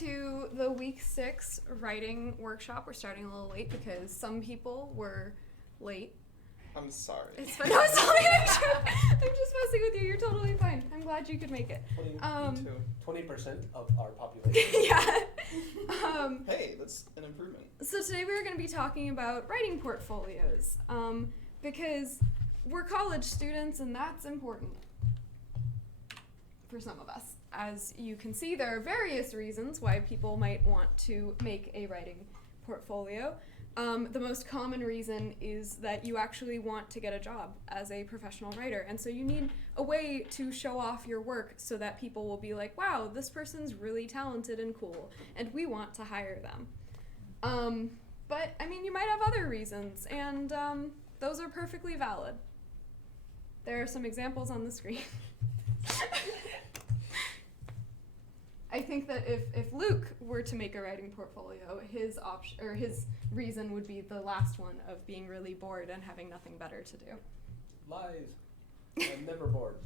to the week 6 writing workshop. We're starting a little late because some people were late. I'm sorry. It's fine. No, it's totally I'm just messing with you. You're totally fine. I'm glad you could make it. Me too. 20% of our population. Yeah. Hey, that's an improvement. So today we are going to be talking about writing portfolios, because we're college students and that's important for some of us. As you can see, there are various reasons why people might want to make a writing portfolio. The most common reason is that you actually want to get a job as a professional writer, and so you need a way to show off your work so that people will be like, wow, this person's really talented and cool, and we want to hire them. But, I mean, you might have other reasons, and those are perfectly valid. There are some examples on the screen. I think that if Luke were to make a writing portfolio, his reason would be the last one of being really bored and having nothing better to do. Lies. I'm never bored.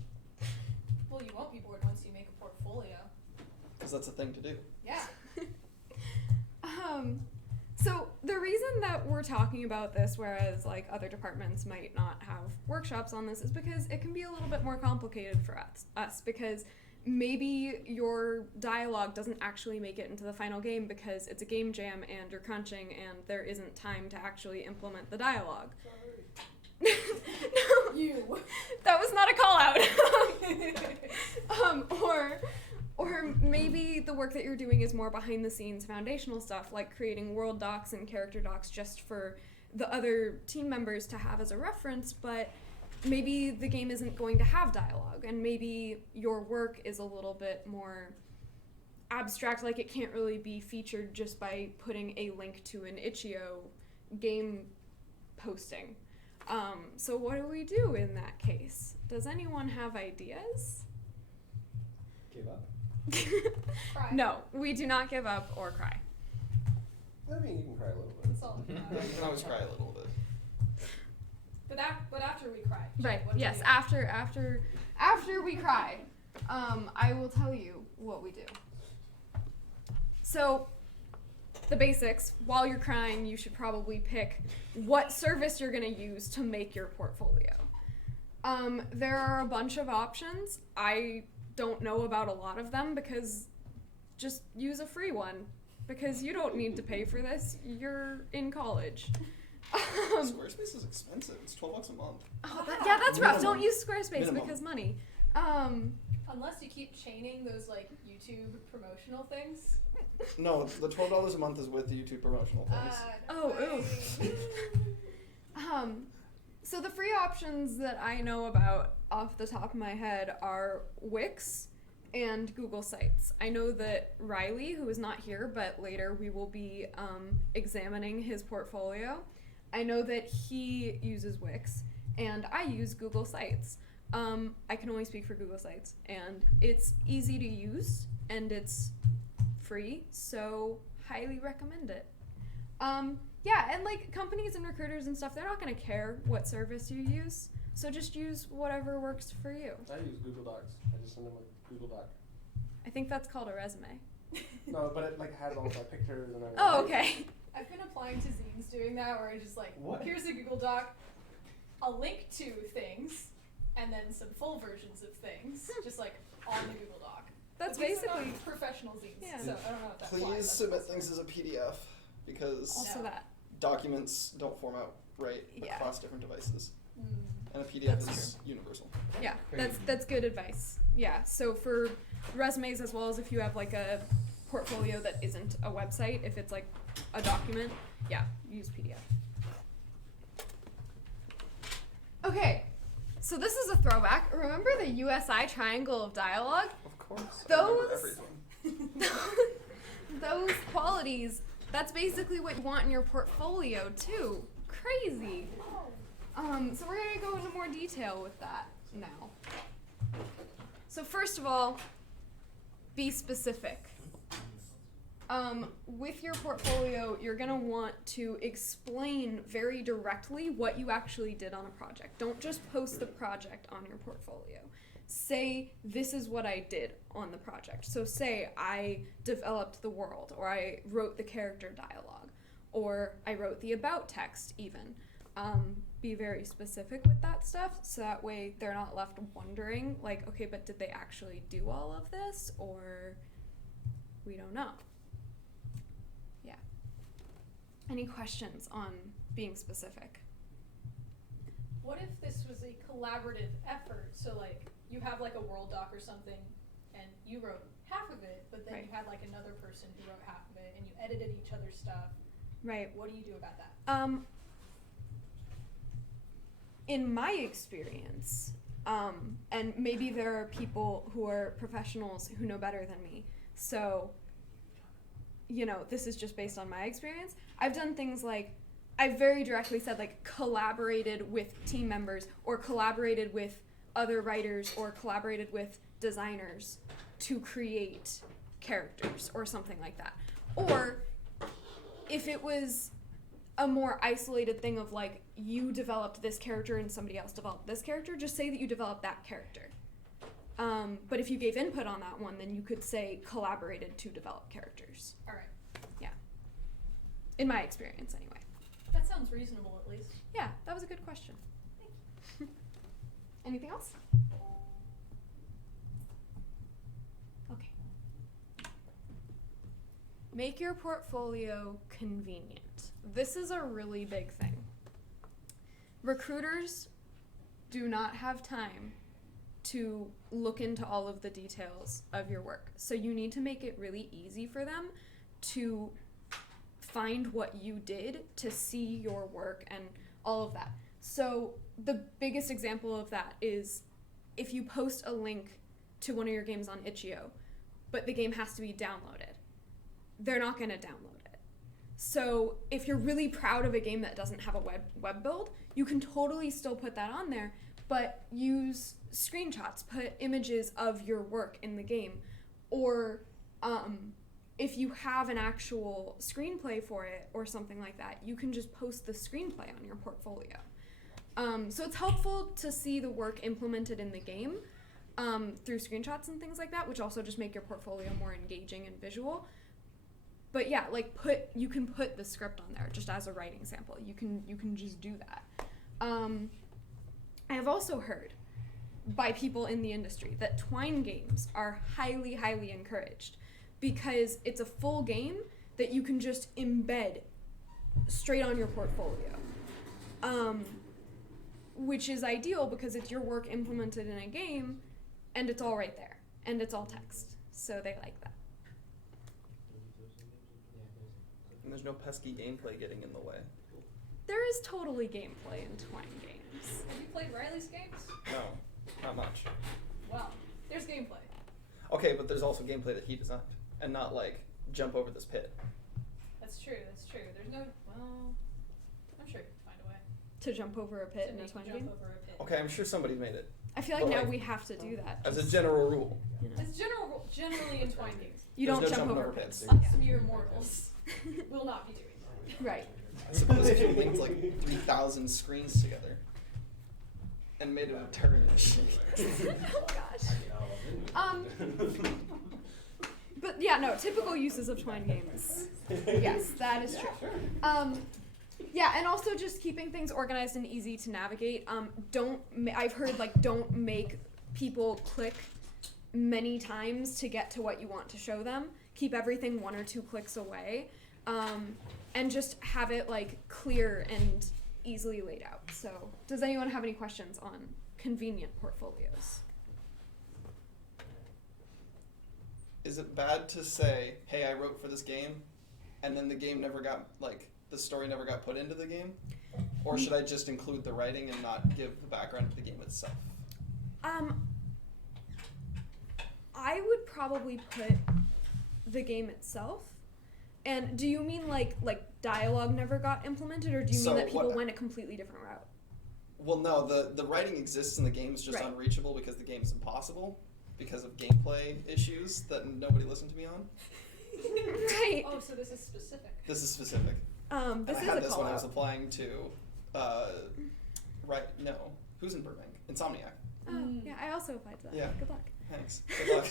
Well, you won't be bored once you make a portfolio. Because that's a thing to do. Yeah. So the reason that we're talking about this, whereas like other departments might not have workshops on this, is because it can be a little bit more complicated for us because maybe your dialogue doesn't actually make it into the final game because it's a game jam and you're crunching and there isn't time to actually implement the dialogue. Sorry. No, You. that was not a call out. Or maybe the work that you're doing is more behind the scenes foundational stuff, like creating world docs and character docs just for the other team members to have as a reference, but maybe the game isn't going to have dialogue, and maybe your work is a little bit more abstract, like it can't really be featured just by putting a link to an itch.io game posting. So what do we do in that case? Does anyone have ideas? Give up. Cry. No, we do not give up or cry. I mean, you can cry a little bit. That's all. You can always cry a little bit. But after we cry. Right. What do Yes. we do? After we cry, I will tell you what we do. So, the basics. While you're crying, you should probably pick what service you're going to use to make your portfolio. There are a bunch of options. I don't know about a lot of them because just use a free one because you don't need to pay for this. You're in college. Squarespace is expensive. It's $12 a month. Oh, yeah, that's rough. Minimum. Don't use Squarespace Minimum. because money. Unless you keep chaining those like YouTube promotional things. No, the $12 a month is with the YouTube promotional things. Oh, So the free options that I know about off the top of my head are Wix and Google Sites. I know that Riley, who is not here, but later we will be examining his portfolio. I know that he uses Wix, and I use Google Sites. I can only speak for Google Sites, and it's easy to use, and it's free, so highly recommend it. Yeah, and like companies and recruiters and stuff, they're not going to care what service you use, so just use whatever works for you. I use Google Docs. I just send them a Google Doc. I think that's called a resume. No, but it like has all my pictures and everything. Oh, okay. I've been applying to zines doing that where I just like, What? here's a Google Doc, a link to things, and then some full versions of things, just like on the Google Doc. That's But these are not basically professional zines, Yeah. so I don't know if that flies. Please That's submit possible. things as a PDF because also No. that. documents don't format right Yeah. across different devices. Mm. And a PDF That's is universal. Yeah, that's good advice. Yeah, so for resumes as well as if you have like a portfolio that isn't a website, if it's like a document, yeah, use PDF. Okay, so this is a throwback. Remember the USI triangle of dialogue? Of course. I remember Those- everything. Those qualities, that's basically what you want in your portfolio too. Crazy. So we're gonna go into more detail with that now. So first of all, be specific. With your portfolio, you're going to want to explain very directly what you actually did on a project. Don't just post the project on your portfolio. Say, this is what I did on the project. So say I developed the world, or I wrote the character dialogue, or I wrote the about text even. Be very specific with that stuff, so that way they're not left wondering, like, okay, but did they actually do all of this, or we don't know. Yeah. Any questions on being specific? What if this was a collaborative effort? So like you have like a world doc or something and you wrote half of it, but then Right. you had like another person who wrote half of it and you edited each other's stuff. Right. What do you do about that? In my experience, and maybe there are people who are professionals who know better than me, so, you know, this is just based on my experience. I've done things like, I've very directly said, like, collaborated with team members, or collaborated with other writers, or collaborated with designers to create characters, or something like that. Or, if it was a more isolated thing of, like, you developed this character and somebody else developed this character, just say that you developed that character. But if you gave input on that one, then you could say collaborated to develop characters. All right. Yeah. In my experience, anyway. That sounds reasonable at least. Yeah, that was a good question. Anything else? Okay. Make your portfolio convenient. This is a really big thing. Recruiters do not have time to look into all of the details of your work. So you need to make it really easy for them to find what you did, to see your work and all of that. So the biggest example of that is if you post a link to one of your games on itch.io, but the game has to be downloaded, they're not going to download it. So if you're really proud of a game that doesn't have a web build, you can totally still put that on there, but use screenshots, put images of your work in the game, or if you have an actual screenplay for it or something like that, you can just post the screenplay on your portfolio. So it's helpful to see the work implemented in the game through screenshots and things like that, which also just make your portfolio more engaging and visual. But yeah, like you can put the script on there just as a writing sample. You can just do that. I have also heard by people in the industry that Twine games are highly, highly encouraged because it's a full game that you can just embed straight on your portfolio. Which is ideal because it's your work implemented in a game and it's all right there and it's all text. So they like that. And there's no pesky gameplay getting in the way. There is totally gameplay in Twine games. Have you played Riley's games? No, not much. Well, there's gameplay. Okay, but there's also gameplay that he designed, and not like jump over this pit. That's true. There's no, well, I'm sure you can find a way To jump over a pit to in a make Twine you jump game? over a pit. Okay, I'm sure somebody's made it. I feel like But, now like, we have to do that. As a just, general rule. you know. It's generally in Twine games. You There's don't no jump jumping over over pits. pits. Us Yeah. mere mortals will not be doing that. Right. I suppose if you linked like 3,000 screens together and made it a turn machine. Oh gosh. But yeah, no, typical uses of Twine games. Yes, that is true. Yeah, and also just keeping things organized and easy to navigate. I've heard don't make people click many times to get to what you want to show them. Keep everything 1 or 2 clicks away. And just have it clear and easily laid out. So, does anyone have any questions on convenient portfolios? Is it bad to say, hey, I wrote for this game, and then the game never got, the story never got put into the game? Or should I just include the writing and not give the background of the game itself? I would probably put the game itself. And do you mean like dialogue never got implemented, or do you So mean that people what- went a completely different route? Well, no, the writing exists in the game, it's just Right. unreachable because the game's impossible because of gameplay issues that nobody listened to me on. Right. Oh, so this is specific. This is specific. This And I is had a this call when I was out. applying to, who's in Burbank? Insomniac. Oh, yeah, I also applied to that. Yeah. Good luck. Thanks. Good luck.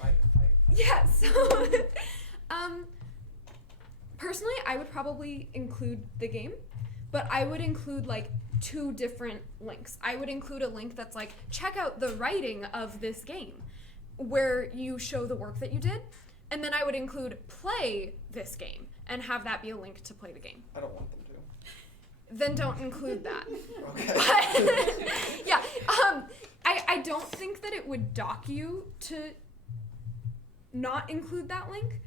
Fight. Yeah, so personally, I would probably include the game, but I would include like 2 different links. I would include a link that's like, check out the writing of this game, where you show the work that you did, and then I would include play this game and have that be a link to play the game. I don't want them to. Then don't include that. Okay. But, yeah, I don't think that it would dock you to not include that link,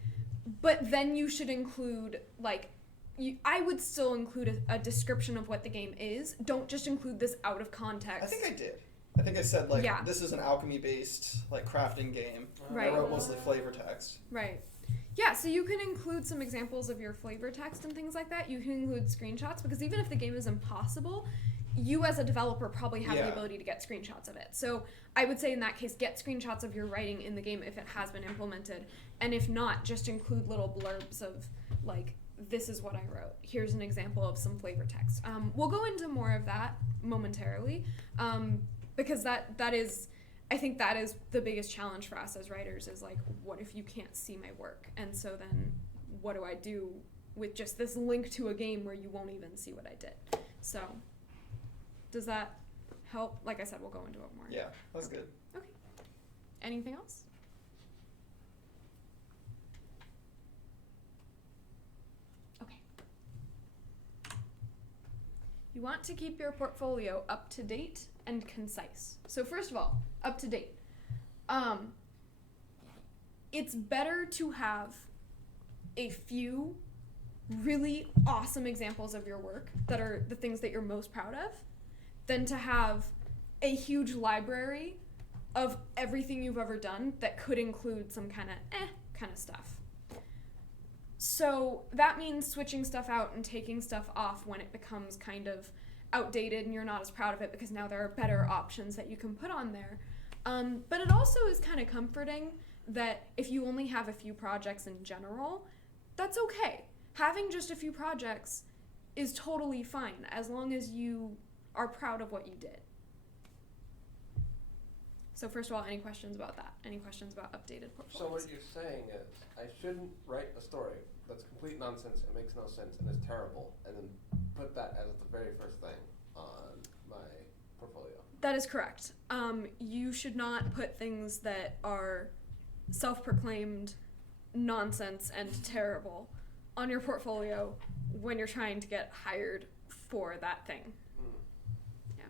but then you should include, like, I would still include a description of what the game is. Don't just include this out of context. I think I did. I think I said, like, Yeah. this is an alchemy-based, like, crafting game. Right. I wrote mostly flavor text. Right. Yeah, so you can include some examples of your flavor text and things like that. You can include screenshots, because even if the game is impossible, you as a developer probably have the Yeah. ability to get screenshots of it. So I would say in that case, get screenshots of your writing in the game if it has been implemented. And if not, just include little blurbs of, like, this is what I wrote. Here's an example of some flavor text. We'll go into more of that momentarily, because that is... I think that is the biggest challenge for us as writers is like, what if you can't see my work? And so then what do I do with just this link to a game where you won't even see what I did? So does that help? Like I said, we'll go into it more. Yeah, that's good. Okay. Anything else? Okay. You want to keep your portfolio up to date and concise. So first of all, up to date. It's better to have a few really awesome examples of your work that are the things that you're most proud of than to have a huge library of everything you've ever done that could include some kind of stuff. So that means switching stuff out and taking stuff off when it becomes kind of outdated and you're not as proud of it, because now there are better options that you can put on there. But it also is kind of comforting that if you only have a few projects in general, that's okay. Having just a few projects is totally fine as long as you are proud of what you did. So first of all, any questions about that? Any questions about updated So portfolios? what you're saying is, I shouldn't write a story that's complete nonsense and makes no sense and is terrible, and then put that as the very first thing on my portfolio. That is correct. You should not put things that are self-proclaimed nonsense and terrible on your portfolio when you're trying to get hired for that thing. Yeah.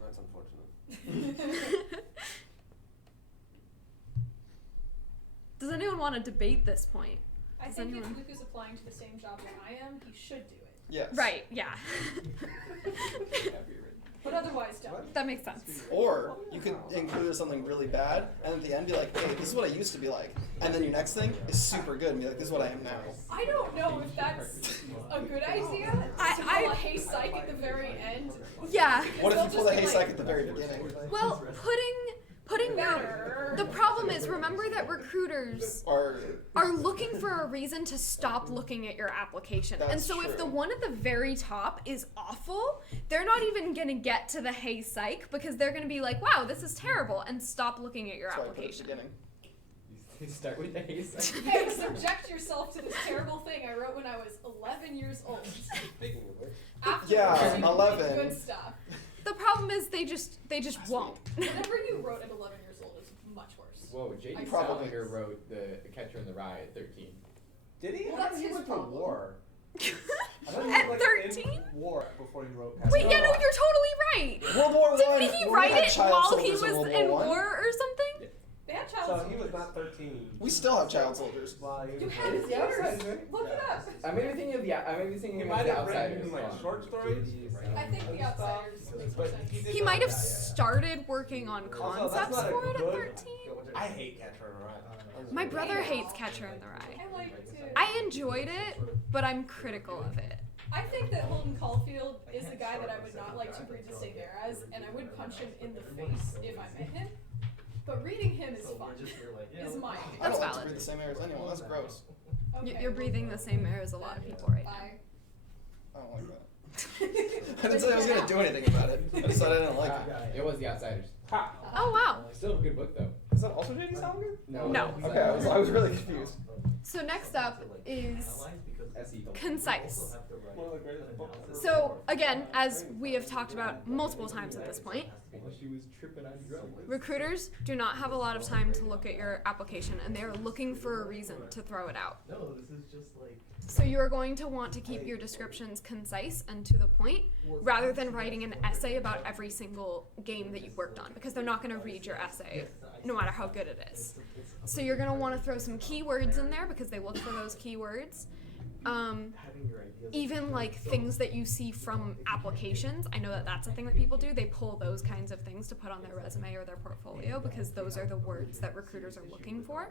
That's unfortunate. Does anyone want to debate this point? I Does think anyone- if Luke is applying to the same job that I am, he should do it. Yes. Right, yeah. But otherwise, don't. That makes sense. Or you could include something really bad, and at the end be like, hey, this is what I used to be like. And then your next thing is super good, and be like, this is what I am now. I don't know if that's a good idea to I- call a hey psych at the very end. Yeah. because What if they'll you pull just the be hay like, sack at the very beginning? Well, putting Better. the problem is, remember that recruiters Or are looking for a reason to stop looking at your application. And That's so if the true. one at the very top is awful, they're not even going to get to the hey psych, because they're going to be like, wow, this is terrible, and stop looking at your that's why I put it at the application. beginning. You start with the haze. Hey, subject yourself to this terrible thing I wrote when I was 11 years old. Speaking of which, Afterwards, Yeah, you can 11. make good stuff. The problem is they just won't. Whatever you wrote at 11 years old is much worse. Whoa, J.D. Probably. Salinger wrote the Catcher in the Rye at 13. did he? Well, I thought that's he his went to problem. war. I thought he At was, 13? in war before he wrote. Wait, yeah, no, you're totally right. World War I. Didn't he we write had it child while he soldiers was in in World War war or something? They had child So soldiers. he was not 13. We still have child soldiers. While he You was have his Yeah, years. outside, right? Look it up. I may be thinking of the He of might the have Outsiders. written like one. short stories. I think The Outsiders makes more But sense. he did He not- might have yeah, yeah. started working on Also, that's concepts not a for it at good- 13. I hate Catcher in the Rye. My brother hates Catcher in the Rye. I like it too. I enjoyed it, but I'm critical of it. I think that Holden Caulfield is the guy that I would not like to breathe the same air as, and I would punch him in the face if I met him. But reading him is So fun. we're just here like, yeah, Is let's- my I That's don't like to valid. breathe the same air as anyone. That's gross. Okay, You're breathing the same air as a lot of people right now. Bye. I don't like that. I didn't say I was gonna do anything about it. I just said I didn't like it. It was The Outsiders. Ha! Oh wow. Still a good book though. Is that also J.D. Salinger? No. Okay, I was really confused. So next up is SE. concise. One of the greatest books ever. So again, as we have talked about multiple times at this point, She was tripping on drugs. recruiters do not have a lot of time to look at your application, and they are looking for a reason to throw it out. No, this is just like. So you are going to want to keep your descriptions concise and to the point, rather than writing an essay about every single game that you've worked on, because they're not going to read your essay, no matter how good it is. So you're going to want to throw some keywords in there, because they look for those keywords. Having your ideas. Even like things that you see from applications, I know that that's a thing that people do. They pull those kinds of things to put on their resume or their portfolio, because those are the words that recruiters are looking for.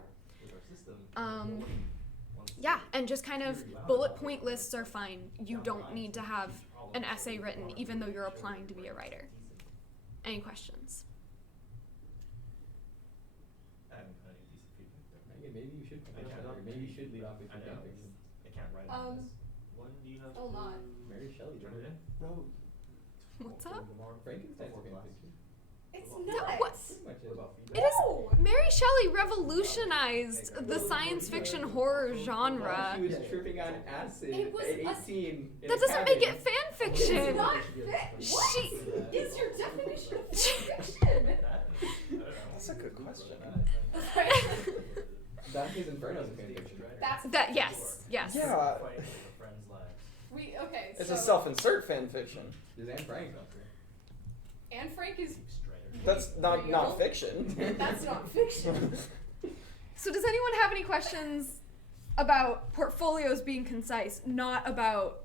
Yeah, and just kind of bullet point lists are fine. You don't need to have an essay written, even though you're applying to be a writer. Any questions? I haven't got any decent feedback there. Maybe you should. I cannot Maybe you should lead off with I your know. fan fiction. I can't write on this. When do you have still to not. Mary Shelley turn did it it. in? No. What's up? Frankenstein's a fan fiction. It's What? nuts. Pretty much What about It feedback? is. Mary Shelley revolutionized the science fiction horror genre. She was tripping on acid It was at a- 18. in That a doesn't make cabin. it fan It's fiction. not fit. What She- is your definition of fiction? That? I don't know. That's a good question. Dante's Inferno is a fan fiction. That's That yes, yes. Yeah. Fighting with a friend's life. we okay. It's so a self-insert fan fiction. There's Anne Frank. Anne Frank is Straighter. That's not real. fiction. That's not fiction. So does anyone have any questions about portfolios being concise, not about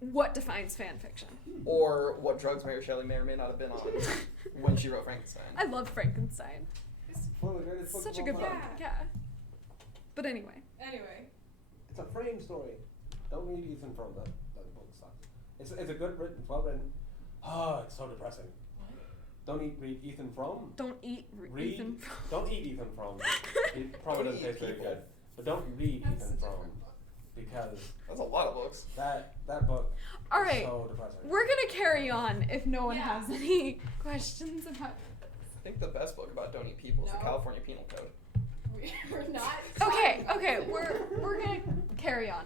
what defines fan fiction? Or what drugs Mary Shelley may or may not have been on when she wrote Frankenstein. I love Frankenstein. One of the greatest books Such a of all good book. time. Yeah. But anyway. Anyway, It's a frame story. Don't read Ethan from that book sucks. It's a good written, well written. Oh, it's so depressing. Don't read Ethan Frome. Don't eat Read. Ethan. Don't eat Ethan Frome. It probably Don't doesn't eat taste very people. good. But don't read that's a Ethan Frome different book. because That's a lot of books. that book All is right. so depressing. We're gonna carry on if no one Yeah. has any questions about. I think the best book about don't eat people is the No. California Penal Code. we're not. Okay, okay, we're gonna carry on.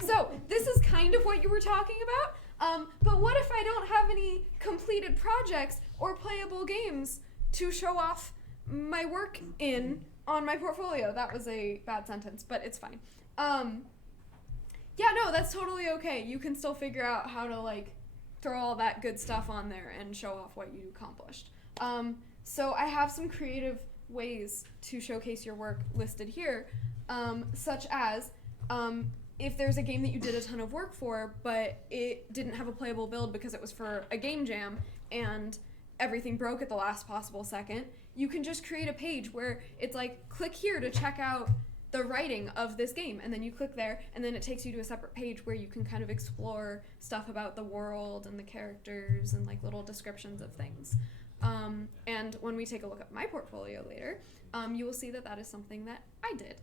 So this is kind of what you were talking about. But what if I don't have any completed projects or playable games to show off my work on my portfolio? That was a bad sentence, but it's fine. Yeah, no, that's totally okay. You can still figure out how to like throw all that good stuff on there and show off what you accomplished. So I have some creative ways to showcase your work listed here, such as if there's a game that you did a ton of work for, but it didn't have a playable build because it was for a game jam and everything broke at the last possible second, you can just create a page where it's like, click here to check out the writing of this game, and then you click there, and then it takes you to a separate page where you can kind of explore stuff about the world and the characters and like little descriptions of things. And when we take a look at my portfolio later, you will see that that is something that I did.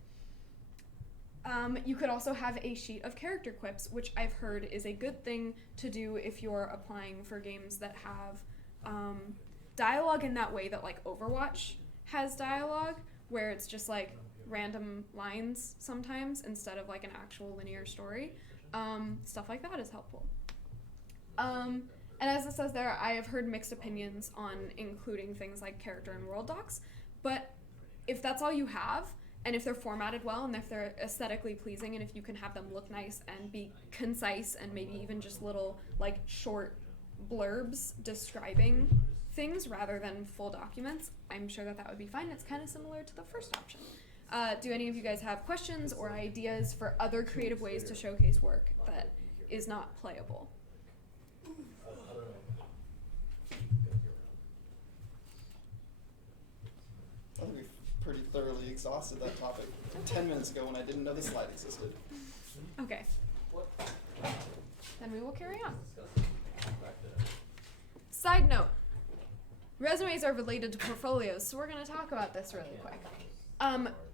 You could also have a sheet of character quips, which I've heard is a good thing to do if you're applying for games that have dialogue in that way that like Overwatch has dialogue, where it's just like random lines sometimes instead of like an actual linear story. Stuff like that is helpful. And as it says there, I have heard mixed opinions on including things like character and world docs, but if that's all you have, and if they're formatted well, and if they're aesthetically pleasing, and if you can have them look nice and be concise, and maybe even just little like short blurbs describing things rather than full documents, I'm sure that that would be fine. It's kind of similar to the first option. Do any of you guys have questions or ideas for other creative ways to showcase work that is not playable? I think we've pretty thoroughly exhausted that topic 10 minutes ago when I didn't know the slide existed. Okay. Then we will carry on. Side note, resumes are related to portfolios, so we're going to talk about this really quick.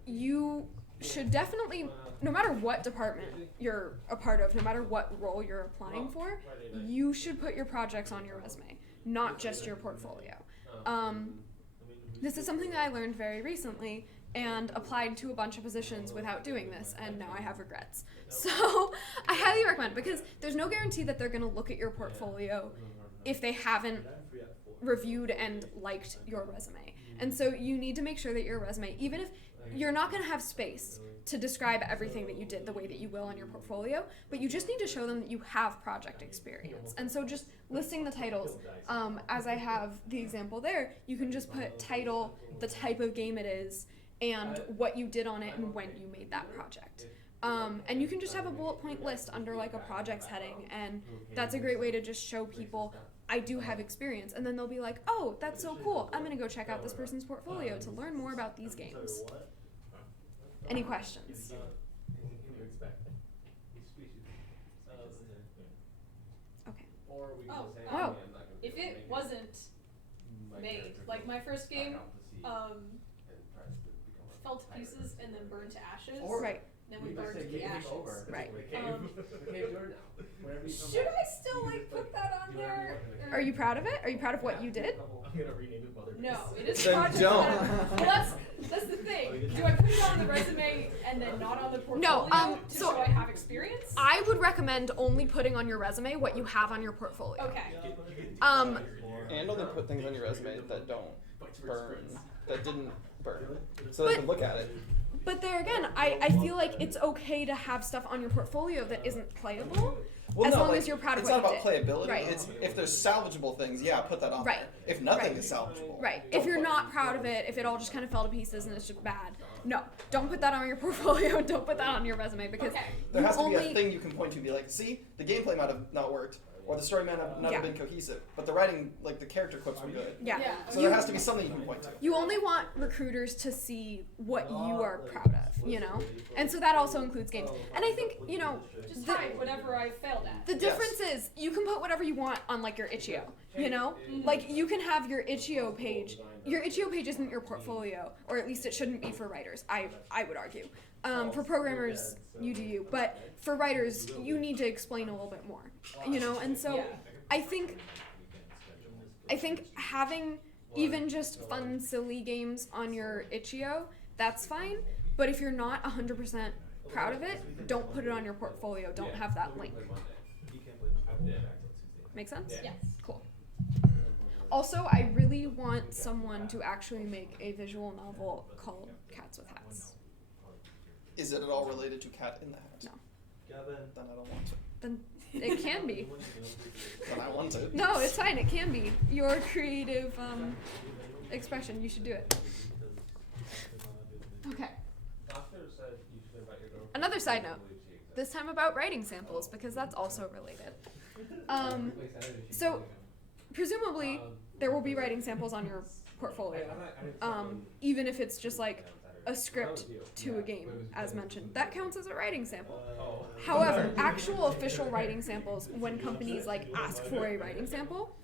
You should definitely, no matter what department you're a part of, no matter what role you're applying for, you should put your projects on your resume, not just your portfolio. This is something that I learned very recently and applied to a bunch of positions without doing this, and now I have regrets. So I highly recommend, because there's no guarantee that they're going to look at your portfolio if they haven't reviewed and liked your resume. And so you need to make sure that your resume, even if you're not going to have space to describe everything that you did the way that you will on your portfolio, but you just need to show them that you have project experience. And so just listing the titles, as I have the example there, you can just put title, the type of game it is, and what you did on it and when you made that project. And you can just have a bullet point list under like a projects heading, and that's a great way to just show people, I do have experience, and then they'll be like, oh, that's so cool, I'm gonna go check out this person's portfolio to learn more about these games. Any questions? Okay. Oh, if it wasn't made, like my first game, fell to pieces and then burned to ashes. Right. Then we burned to the ashes. Right. Should I still like put that on there? Or- Are you proud of it? Are you proud of what you did? I'm gonna rename it Mother No, Beast. it is Then project. don't. Well, that's the thing. Do I put it on the resume and then not on the portfolio to so- show I have experience? I would recommend only putting on your resume what you have on your portfolio. Okay. And only put things on your resume that don't burn, that didn't burn, so they But- can look at it. But there again, I feel like it's okay to have stuff on your portfolio that isn't playable, Well, as no, long like, as you're proud of it's what not you about did. playability. Right. It's if there's salvageable things, yeah, put that on Right. there. If nothing Right. is salvageable, Right. don't If you're put it. not proud of it, if it all just kind of fell to pieces and it's just bad, no, don't put that on your portfolio. Don't put that on your resume, because Okay. There you has to be only a thing you can point to and be like, see, the gameplay might have not worked, or the story might have not Yeah. have been cohesive, but the writing, like the character clips were good. yeah. Yeah. So You- there has to be something you can point to. You only want recruiters to see what you are proud of, you know? And so that also includes games. And I think, you know, Just the, hide whatever I failed at. the difference is you can put whatever you want on like your itch.io, you know? Like you can have your itch.io page. Your itch.io page isn't your portfolio, or at least it shouldn't be for writers, I would argue. For programmers, you do you, but for writers, you need to explain a little bit more, you know? And so Yeah. I think having even just fun, silly games on your itch.io, that's fine. But if you're not 100% proud of it, don't put it on your portfolio. Don't have that link. Make sense? Yes. Cool. Also, I really want someone to actually make a visual novel called Cats with Hats. Is it at all related to Cat in the Hat? No. Then I don't want to. Then it can be. Then I want to. No, it's fine. It can be. Your creative expression. You should do it. Okay. Another side note. This time about writing samples, because that's also related. So, presumably, there will be writing samples on your portfolio, even if it's just like a script to a game, as mentioned. That counts as a writing sample. However, actual official writing samples, when companies like ask for a writing sample,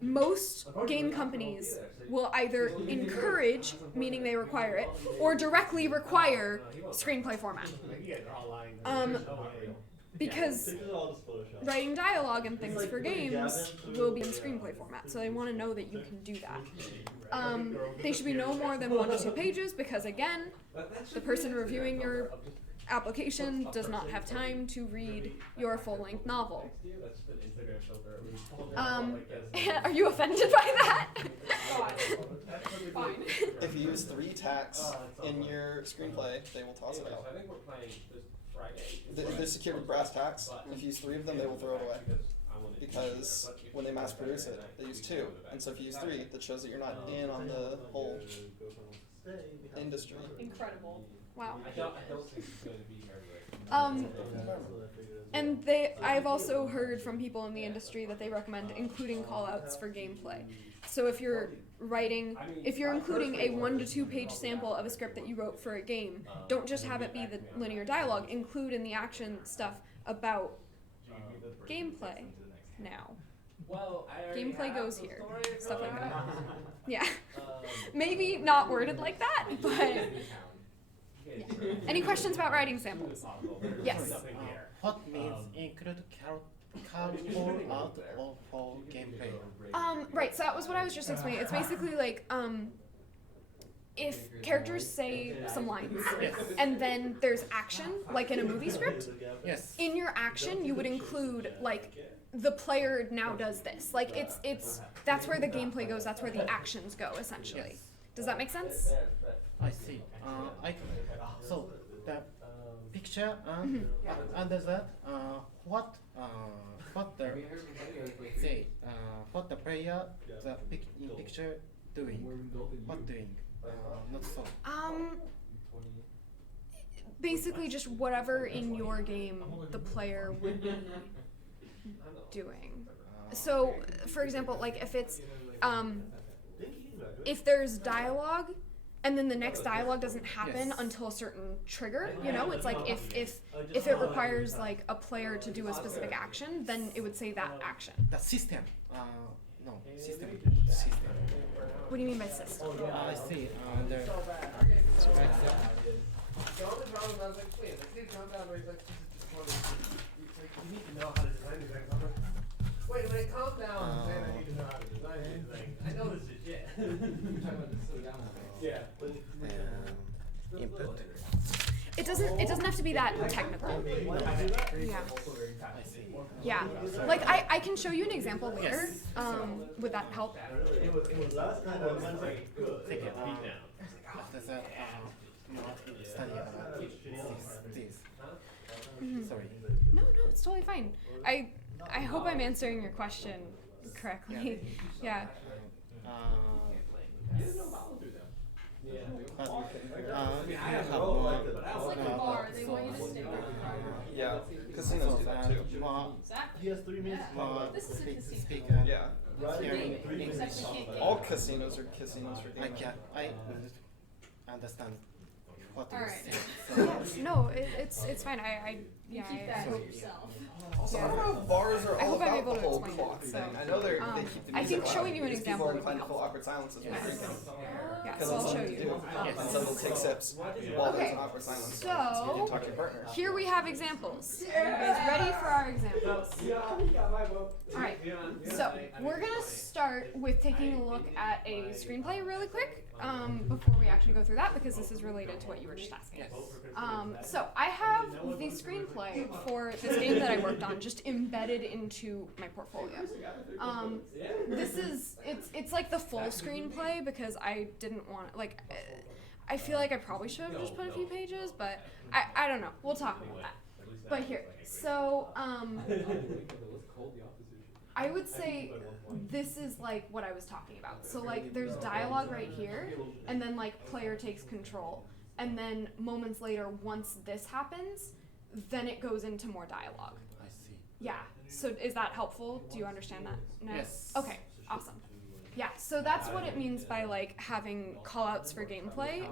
most game companies will either encourage, meaning they require it, or directly require screenplay format. Because writing dialogue and things for games will be in screenplay format, so they want to know that you can do that. They should be no more than 1 to 2 pages, because again, the person reviewing your application does not have time to read your full-length novel. Are you offended by that? Fine. If you use 3 tacks in your screenplay, they will toss it out. I think we're playing this Friday. They're secured with brass tacks. If you use 3 of them, they will throw it away. Because when they mass produce it, they use 2. And so if you use 3, that shows that you're not in on the whole industry. Incredible. Wow. I don't think it's going to be very good. And I've also heard from people in the industry that they recommend including callouts for gameplay. So if you're including a 1 to 2 page sample of a script that you wrote for a game, don't just have it be the linear dialogue. Include in the action stuff about gameplay now. Well, I already Gameplay have goes the here. story if Stuff you like want. that. Yeah. Um, Maybe not worded like that, but yeah. Any questions about writing samples? Yes. What means include cardboard out of for gameplay? Right, so that was what I was just explaining. It's basically like, if characters say some lines, and then there's action, like in a movie script, Yes. in your action you would include, like, the player now does this. Like, it's that's where the gameplay goes, that's where the actions go, essentially. Yes. Does that make sense? I see. So the picture and under that, what the say what the player in picture doing, what doing, not so. Basically just whatever in your game the player would be doing. So, for example, like if it's, if there's dialogue, and then the next dialogue doesn't happen Yes. until a certain trigger, you know, it's like if it requires like a player to do a specific action, then it would say that action. The system. No system. What do you mean by system? I see. The The only problem I was like, wait, like, dude, calm down, where he's like, Jesus, just wanted you need to know how to design these things. I'm like, wait, calm down, man, I need to know how to design these things. I know this is shit. Yeah. input. It doesn't have to be that technical. Yeah. I see. Yeah. Like I can show you an example later. Yes. Would that help? It was last time I was like, good. Thank you. Beat down. After that, study about this. Sorry. No, it's totally fine. I hope I'm answering your question correctly. Yeah. But if you have It's like a bar, they want you to stay there. Yeah, casinos do that too. more Exactly. He has 3 minutes. more This is a casino. speak Yeah. hearing Except we English. can't All game. casinos are casinos for I gaming. understand what you Alright. say. No, it's fine. You Yeah. keep that to yourself. Also, I don't know if bars are I all hope I'm about able the to whole explain clock it, thing. so, I know they keep the I music think loud showing you an because example people are would be inclined to fill helpful. awkward silences when drinking. Yeah, Because so it's I'll show something to do. you. And so they'll take sips while there's Okay, an awkward silence. so- you can talk to your partner. Here we have examples. Are you guys ready for our examples? Alright, so we're gonna start with taking a look at a screenplay really quick before we actually go through that, because this is related to what you were just asking. So I have the screenplay for this game that I worked on just embedded into my portfolio. It's like the full screenplay because I didn't want, like, I feel like I probably should have just put a few pages, but I don't know. We'll talk about that. But here, so I would say this is like what I was talking about. So like there's dialogue right here, and then like player takes control, and then moments later, once this happens, then it goes into more dialogue. I see. Yeah. So is that helpful? Do you understand that? No? Yes. Okay. Awesome. Yeah. So that's what it means by like having callouts for gameplay,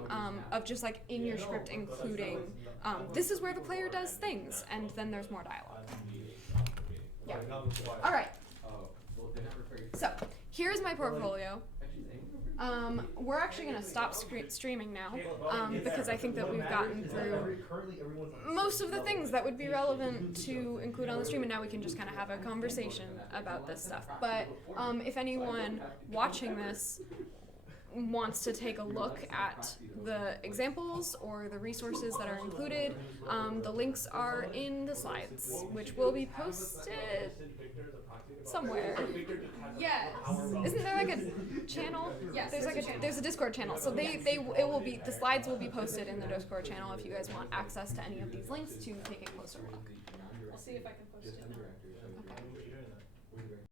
of just like in your script including, this is where the player does things, and then there's more dialogue. Yeah. All right. So here's my portfolio. We're actually gonna stop streaming now, because I think that we've gotten through most of the things that would be relevant to include on the stream, and now we can just kind of have a conversation about this stuff. But if anyone watching this wants to take a look at the examples or the resources that are included, the links are in the slides, which will be posted somewhere. Yes. Isn't there like a channel? Yes, There's a Discord channel. So the slides will be posted in the Discord channel if you guys want access to any of these links to take a closer look. I'll see if I can post it.